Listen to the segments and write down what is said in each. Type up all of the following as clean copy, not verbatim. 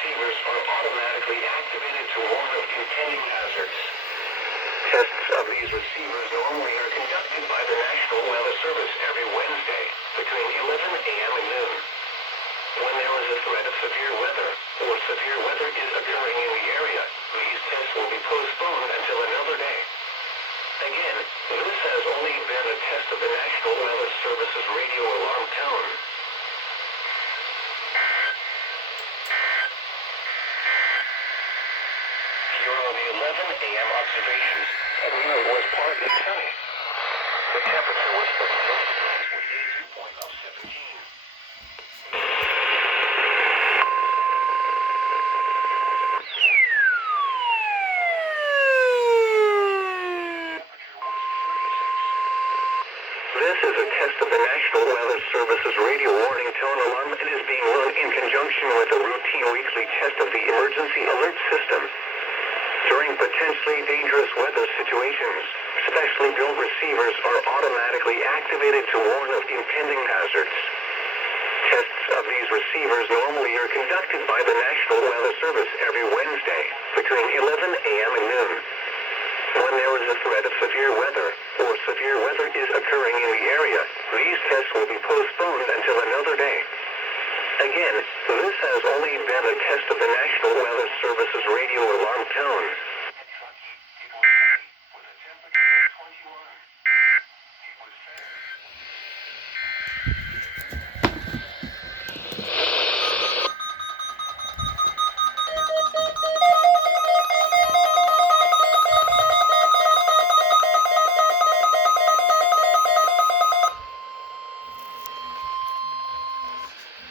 receivers are automatically activated to warn of impending hazards. Tests of these receivers normally are conducted by the National Weather Service every Wednesday between 11 a.m. and noon. When there is a threat of severe weather, or severe weather is occurring in the area, these tests will be postponed until another day. Again, this has only been a test of the National Weather Service's radio alarm tone. Here are the 11 a.m. observations. Atlanta was partly sunny. The temperature was 38 point of 17. This is a test of the National Weather Service's radio warning tone alarm and is being run in conjunction with a routine weekly test of the emergency alert system. During potentially dangerous weather situations, specially built receivers are automatically activated to warn of impending hazards. Tests of these receivers normally are conducted by the National Weather Service every Wednesday between 11 a.m. and noon. When there is a threat of severe weather, or severe weather is occurring in the area, these tests will be postponed until another day. Again, this has only been a test of the National Weather Service's radio alarm tone.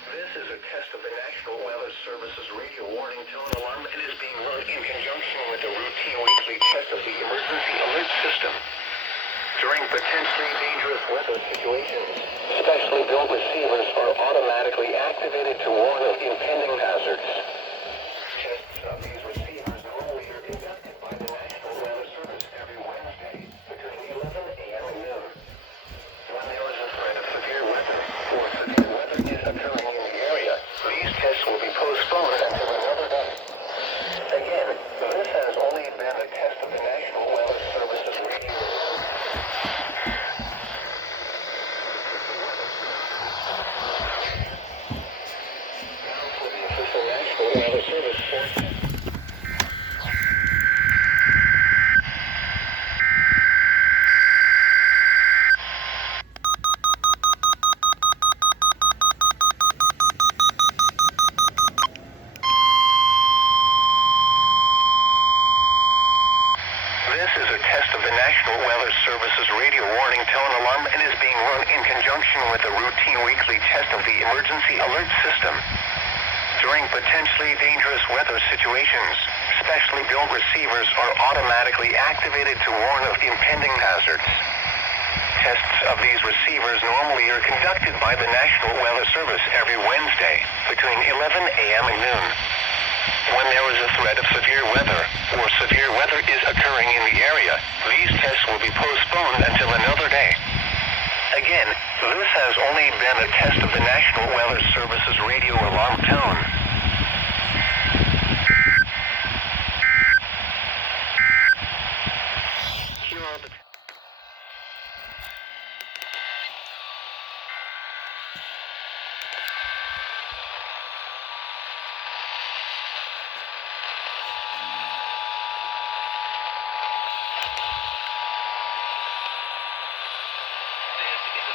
This is a test of the National Weather Service's radio warning tone alarm and is being run in conjunction with a routine weekly test of the emergency alert system. During potentially dangerous weather situations, specially built receivers are automatically activated to warn of impending hazards. Tests of these receivers normally are conducted by the National Weather Service every Wednesday between 11 a.m. and noon. When there is a threat of severe weather, or severe weather is occurring in the area, these tests will be postponed until another day. Again, this has only been a test of the National Weather Service's radio. Now for the official National Weather Service forecast. This is a test of the National Weather Service's radio warning tone alarm and is being run in conjunction with a routine weekly test of the emergency alert system. During potentially dangerous weather situations, specially built receivers are automatically activated to warn of impending hazards. Tests of these receivers normally are conducted by the National Weather Service every Wednesday between 11 a.m. and noon. When there is a threat of severe weather, or severe weather is occurring in the area, these tests will be postponed until another day. Again, this has only been a test of the National Weather Service's radio alarm tone. Here are the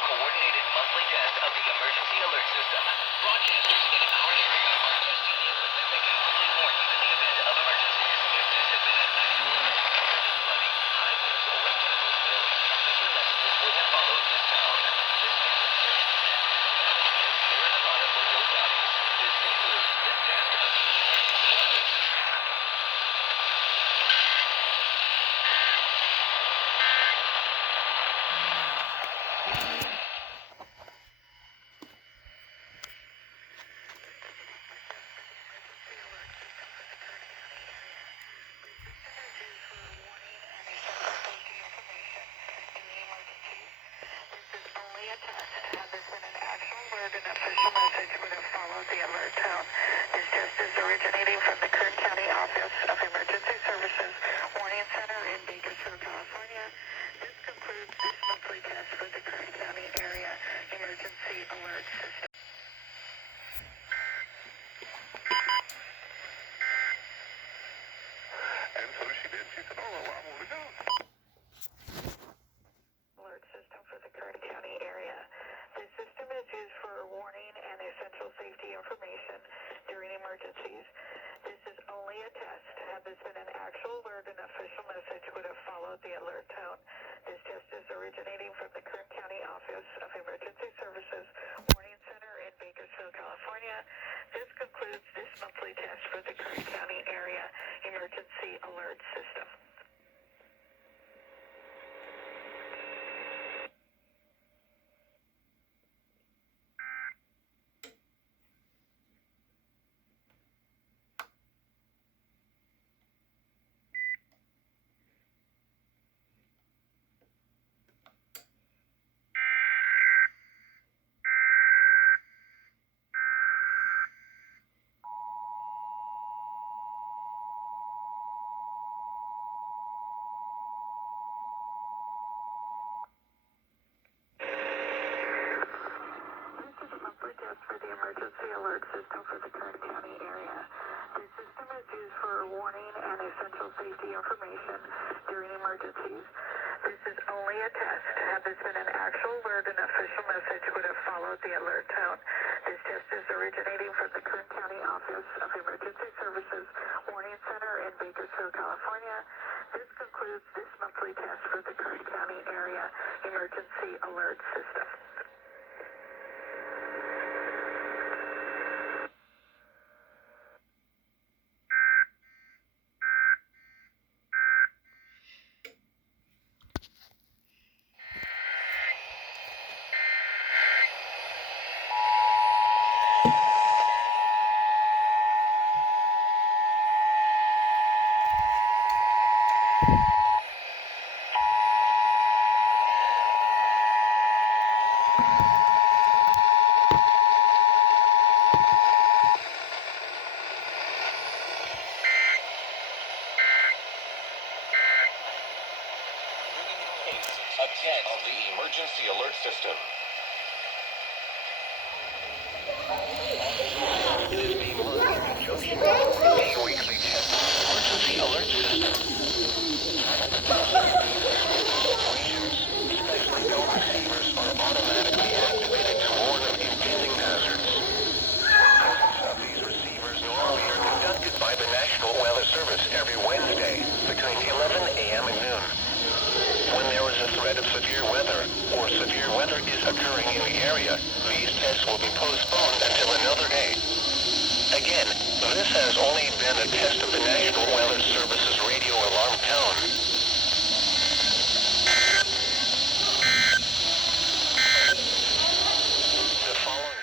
coordinated monthly test of the emergency alert system. Broadcasters in our area are testing the equipment that can quickly warn you in the event of emergencies. If this had been an actual event, such as flooding, high winds, or a chemical spill, future messages would have followed this sound. This demonstrates the test is valid here in Nevada for your counties. This concludes this test of the emergency alert system. originating from the Kern County Office of Emergency Services Warning Center in Bakersfield, California. This concludes this monthly test for the Kern County Area Emergency Alert System. And so she did. She said, oh, well, I'm going to go. Alert system for the Kern County area. This system is used for warning and essential safety information during emergencies. This is only a test. Had this been an actual alert, an official message would have followed the alert tone. This test is originating from the Kern County Office of Emergency Services Warning Center in Bakersfield, California. This concludes this monthly test for the Kern County Area Emergency Alert System. For the emergency alert system for the Kern County area. This system is used for warning and essential safety information during emergencies. This is only a test. Had this been an actual alert, an official message would have followed the alert tone. This test is originating from the Kern County Office of Emergency Services Warning Center in Bakersfield, California. This concludes this monthly test for the Kern County Area Emergency Alert System. Again of the emergency alert system. It is being run in conjunction with a routine weekly test of the emergency alert system. Especially bell receivers are automatically activated to warn of impending hazards. Tests of these receivers normally are conducted by the National Weather Service every Wednesday between 11 a.m. and noon. When there is a threat of severe weather, or severe weather is occurring in the area, these tests will be postponed until another day. Again, this has only been a test of the National Weather Service's radio alarm tone. The following...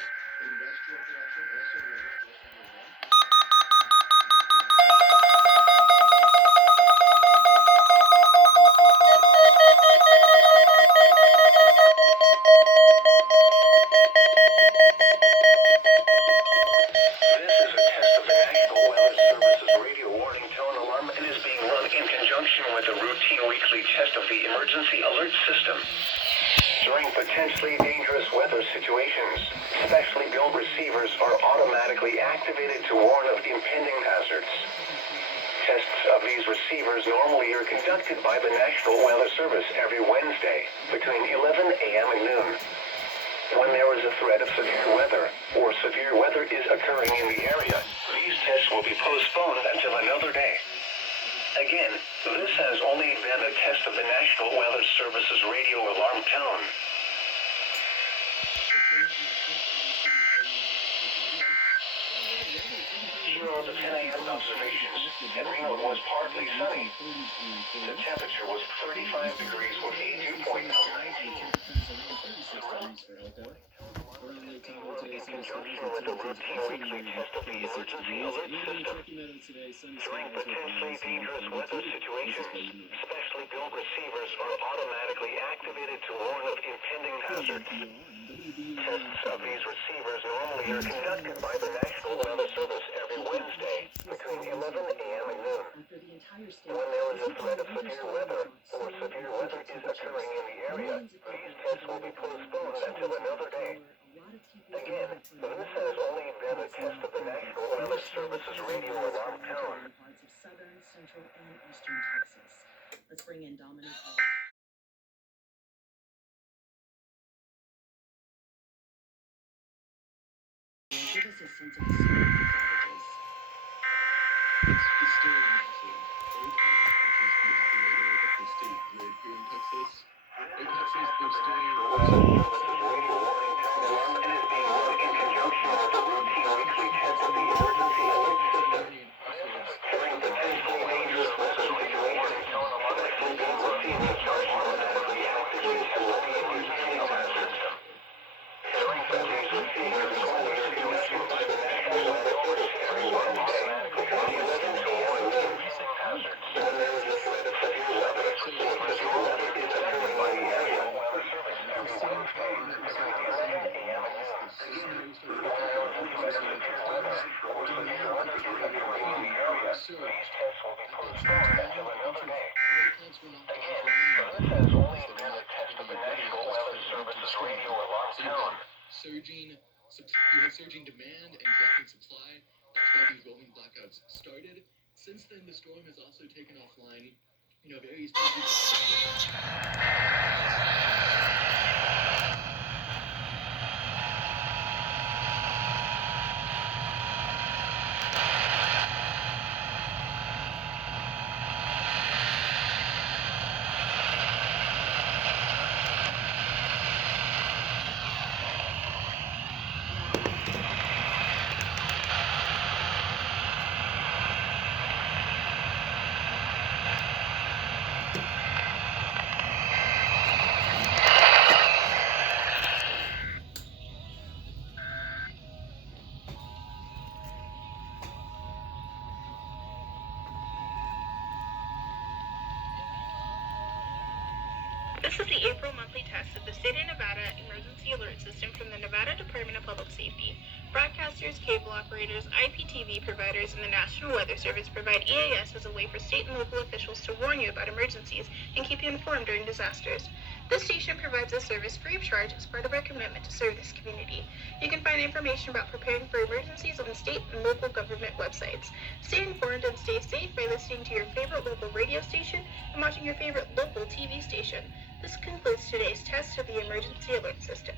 With a routine weekly test of the emergency alert system. During potentially dangerous weather situations, specially built receivers are automatically activated to warn of impending hazards. Tests of these receivers normally are conducted by the National Weather Service every Wednesday between 11 a.m. and noon. When there is a threat of severe weather, or severe weather is occurring in the area, these tests will be postponed until another day. Again, this has only been a test of the National Weather Service's radio alarm tone. Zero to 10 a.m. observations, and Reno was partly sunny. The temperature was 35 degrees with a dew point of 19. In conjunction with the routine weekly test of the emergency alert system. During potentially dangerous weather situations, specially built receivers are automatically activated to warn of impending hazards. Tests of these receivers normally are conducted by the National Weather Service every Wednesday When there is a threat of severe weather or severe weather is occurring in the area, these tests will be postponed until another day. Again, this has only been a test of the National Weather Service's radio alarm tone. Parts of southern, central, and eastern Texas. Let's bring in Dominic. Give us a sense of the scale of these outages. It's still massive. OPAC, which is the operator of the state grid here in Texas, OPAC says they're still Service's radio warning tone alarm and is being run in conjunction with the routine weekly test of the emergency alert system. During potentially dangerous weather situations, especially being run in conjunction with the reactivated to warning emergency alert system. During these receivers only are conducted by the National Weather Service every Wednesday between 11 a.m. and noon. When there is a threat of severe weather or severe weather is occurring in the area, Weather Service every Wednesday between 11 a.m. and noon. When there is a threat of severe weather or severe weather is occurring in the area, these tests will be postponed until another day. Again, this has only been a test of the National Weather Service's radio alarm tone. You had surging demand and dropping supply. That's why these rolling blackouts started. Since then, the storm has also taken offline, various pieces. This is the April monthly test of the State of Nevada Emergency Alert System from the Nevada Department of Public Safety. Broadcasters, cable operators, IPTV providers, and the National Weather Service provide EAS as a way for state and local officials to warn you about emergencies and keep you informed during disasters. This station provides this service free of charge as part of our commitment to serve this community. You can find information about preparing for emergencies on the state and local government websites. Stay informed and stay safe by listening to your favorite local radio station and watching your favorite local TV station. This concludes today's test of the emergency alert system.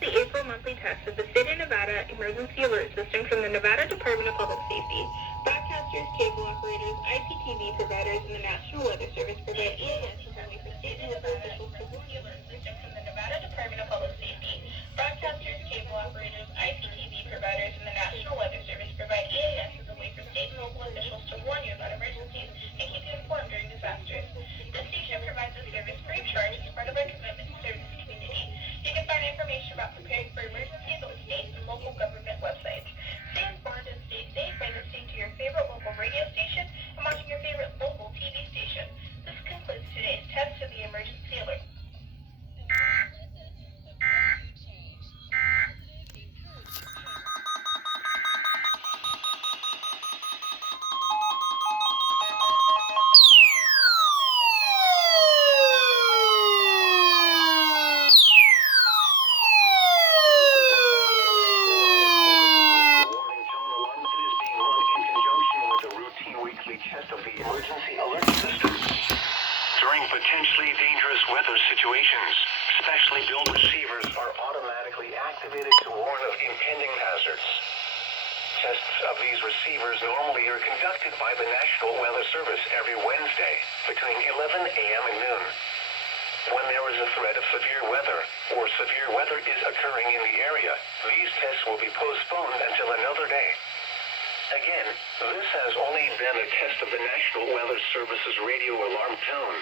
The April monthly test of the State of Nevada Emergency Alert System from the Nevada Department of Public Safety. Broadcasters, cable operators, IPTV providers, and the National Weather Service provide EAS as a way for state and local officials to warn the alert system from the Nevada Department of Public Safety. Broadcasters, cable operators, IPTV providers, and the National Weather Service provide EAS as a way for state and local officials to warn you about emergencies and keep you informed during disasters. This station provides this service free of charge as part of our commitment to serve this community. You can find information about preparing for emergencies on state and local government websites. Stay informed and stay safe by listening to your favorite local radio station and watching your favorite local TV station. This concludes today's test of the emergency alert. Test of the emergency alert system. During potentially dangerous weather situations, specially built receivers are automatically activated to warn of impending hazards. Tests of these receivers normally are conducted by the National Weather Service every Wednesday between 11 a.m. and noon. When there is a threat of severe weather or severe weather is occurring in the area, these tests will be postponed until another day. Again, this has only been a test of the National Weather Service's radio alarm tone.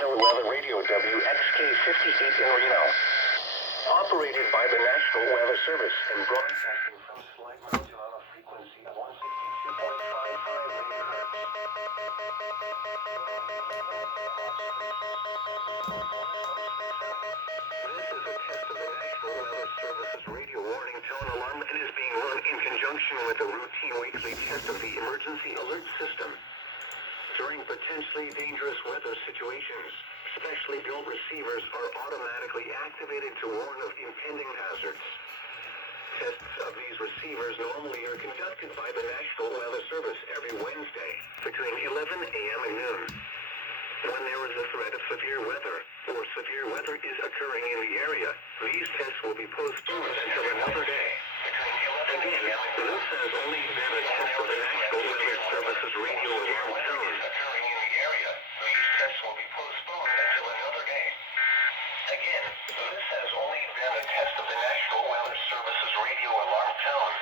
National Weather Radio WXK58 in Reno. Operated by the National Weather Service and broadcasting from Slight Mountain on a frequency of 162.55 megahertz. This is a test of the National Weather Service's radio warning tone alarm and is being run in conjunction with a routine weekly test of the emergency alert system. During potentially dangerous weather situations, specially built receivers are automatically activated to warn of impending hazards. Tests of these receivers normally are conducted by the National Weather Service every Wednesday between 11 a.m. and noon. When there is a threat of severe weather or severe weather is occurring in the area, these tests will be postponed until another day. Again, this has only been a test of the National Weather Service's radio alarm tone. These tests will be postponed until another day. Again, this has only been a test of the National Weather Service's radio alarm tone.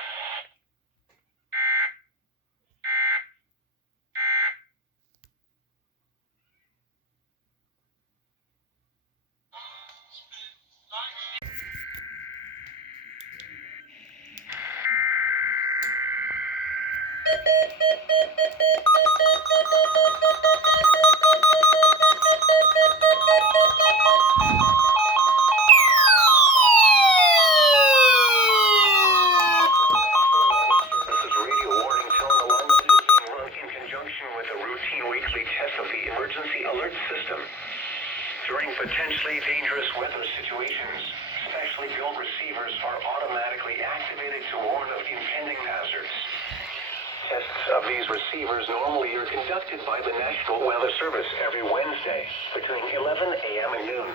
During potentially dangerous weather situations, specially built receivers are automatically activated to warn of impending hazards. Tests of these receivers normally are conducted by the National Weather Service every Wednesday between 11 a.m. and noon.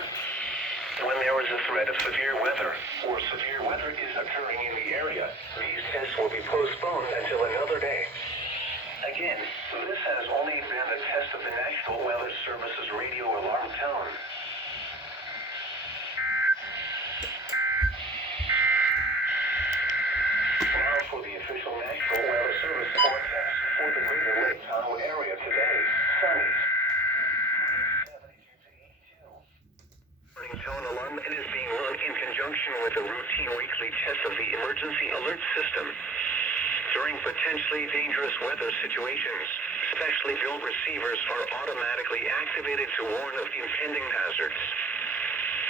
When there is a threat of severe weather or severe weather is occurring in the area, these tests will be postponed until another day. Again, this has only been a test of the National Weather Service's radio alarm tone. Now for the official National Weather Service forecast for the Greater Lake Tahoe area today. Sunny. 72 to 82. Warning tone alarm is being run in conjunction with a routine weekly test of the emergency alert system. During potentially dangerous weather situations, specially built receivers are automatically activated to warn of impending hazards.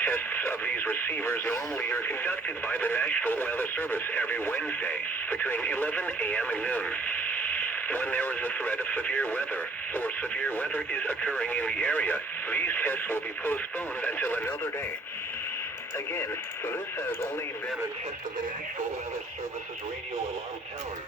Tests of these receivers normally are conducted by the National Weather Service every Wednesday between 11 a.m. and noon. When there is a threat of severe weather or severe weather is occurring in the area, these tests will be postponed until another day. Again, this has only been a test of the National Weather Service's radio alarm tone.